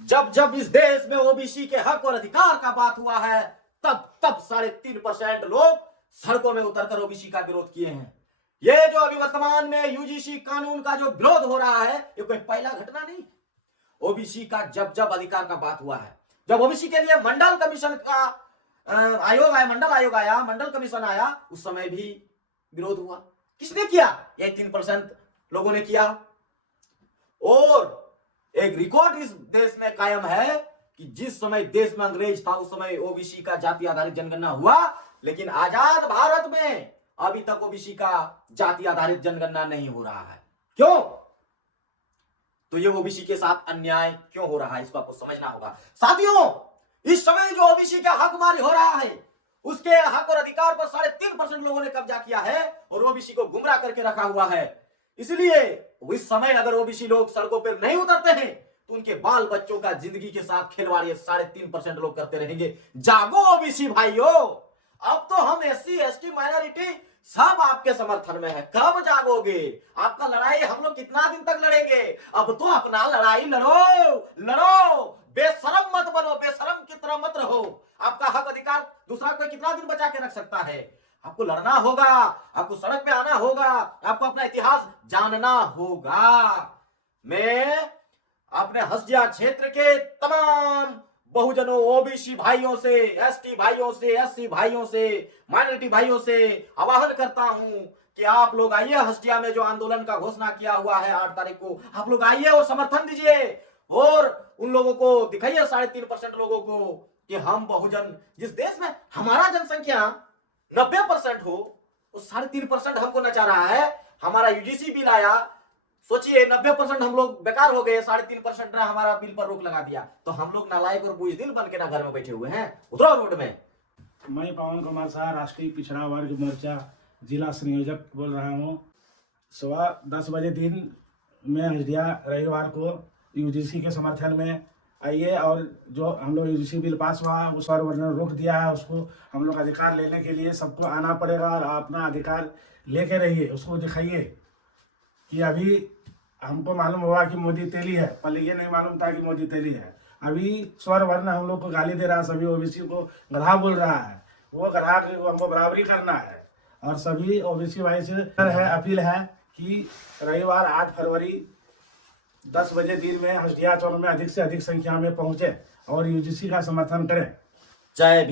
जब जब इस देश में ओबीसी के हक और अधिकार का बात हुआ है, तब तब 3.5% लोग सड़कों में उतरकर ओबीसी का विरोध किए हैं। ये जो अभी वर्तमान में यूजीसी कानून का जो विरोध हो रहा है, ये कोई पहला घटना नहीं। ओबीसी का जब जब अधिकार का बात हुआ है, जब ओबीसी के लिए मंडल कमीशन का मंडल आयोग आया, मंडल कमीशन आया, उस समय भी विरोध हुआ। किसने किया? ये 3% लोगों ने किया। और एक रिकॉर्ड इस देश में कायम है कि जिस समय देश में अंग्रेज था, उस समय ओबीसी का जाति आधारित जनगणना हुआ, लेकिन आजाद भारत में अभी तक ओबीसी का जाति आधारित जनगणना नहीं हो रहा है। क्यों? तो ये ओबीसी के साथ अन्याय क्यों हो रहा है, इसको आपको समझना होगा। साथियों, इस समय जो ओबीसी का हकमारी हो रहा है, उसके हक और अधिकार पर 3.5% लोगों ने कब्जा किया है और ओबीसी को गुमराह करके रखा हुआ है। इसलिए इस समय अगर ओबीसी लोग सड़कों पर नहीं उतरते हैं, तो उनके बाल बच्चों का जिंदगी के साथ खिलवाड़ 3.5% लोग करते रहेंगे। जागो ओबीसी भाइयों, अब तो हम एससी एसटी माइनॉरिटी सब आपके समर्थन में है। कब जागोगे? आपका लड़ाई हम लोग कितना दिन तक लड़ेंगे? अब तो अपना लड़ाई लड़ो, लड़ो, बेशरम मत बनो, बेशरम की तरह मत रहो। आपका हक अधिकार दूसरा कोई कितना दिन बचा के रख सकता है? आपको लड़ना होगा, आपको सड़क पे आना होगा, आपको अपना इतिहास जानना होगा। मैं अपने हसदिया क्षेत्र के तमाम बहुजनों, ओबीसी भाइयों से, एसटी भाइयों से, एससी भाइयों से, माइनॉरिटी भाइयों से आह्वान करता हूं कि आप लोग आइए। हसदिया में जो आंदोलन का घोषणा किया हुआ है 8 तारीख को, आप लोग आइए और समर्थन दीजिए और उन लोगों को दिखाइए, 3.5% लोगों को, कि हम बहुजन, जिस देश में हमारा जनसंख्या 90% हो, उस 3.5% हमको नचा रहा है। हमारा यूजीसी बिल आया, सोचिए 90% हम लोग बेकार हो गए, 3.5% ने हमारा बिल पर रोक लगा दिया। तो हम लोग नालायक और बुजदिल बन के ना घर में बैठे हुए हैं, उतरो रोड में। मैं पवन कुमार शाह, राष्ट्रीय पिछड़ा वर्ग मोर्चा जिला संयोजक बोल रहा हूँ। 10:15 बजे दिन में हल्दिया रविवार को यूजीसी के समर्थन में आइए और जो हम लोग यूजीसी बिल पास हुआ उस पर उन्होंने रोक दिया है, उसको हम लोग अधिकार लेने के लिए सबको आना पड़ेगा और अपना अधिकार लेके रहिए, उसको दिखाइए। कि अभी हमको मालूम हुआ कि मोदी तेली है, पहले ये नहीं मालूम था कि मोदी तेली है। अभी स्वर वर्ण हम लोग को गाली दे रहा है, सभी ओबीसी को गधा बोल रहा है। वो गधा को हमको बराबरी करना है। और सभी ओबीसी भाई से है अपील है कि रविवार 8 फरवरी 10 बजे दिन में हसदिया चौक में अधिक से अधिक संख्या में पहुंचे और यूजीसी का समर्थन करें। जय